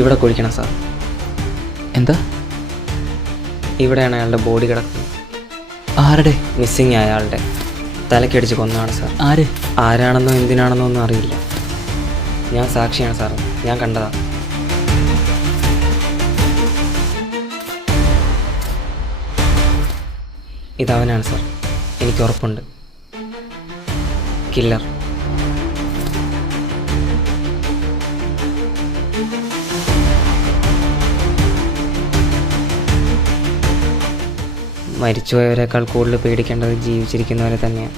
ഇവിടെ കുഴിക്കണം സാർ. എന്താ? ഇവിടെയാണ് അയാളുടെ ബോഡി കിടക്കുന്നത്. ആരുടെ? മിസ്സിങ് അയാളുടെ. തലക്കടിച്ച് കൊന്നതാണ് സാർ. ആര്? ആരാണെന്നോ എന്തിനാണെന്നോ ഒന്നും അറിയില്ല. ഞാൻ സാക്ഷിയാണ് സാർ, ഞാൻ കണ്ടതാണ്. ഇതവനാണ് സാർ, എനിക്ക് ഉറപ്പുണ്ട്. കില്ലർ. മരിച്ചുപോയവരെക്കാൾ കൂടുതൽ പേടിക്കേണ്ടത് ജീവിച്ചിരിക്കുന്നവരെ തന്നെയാണ്.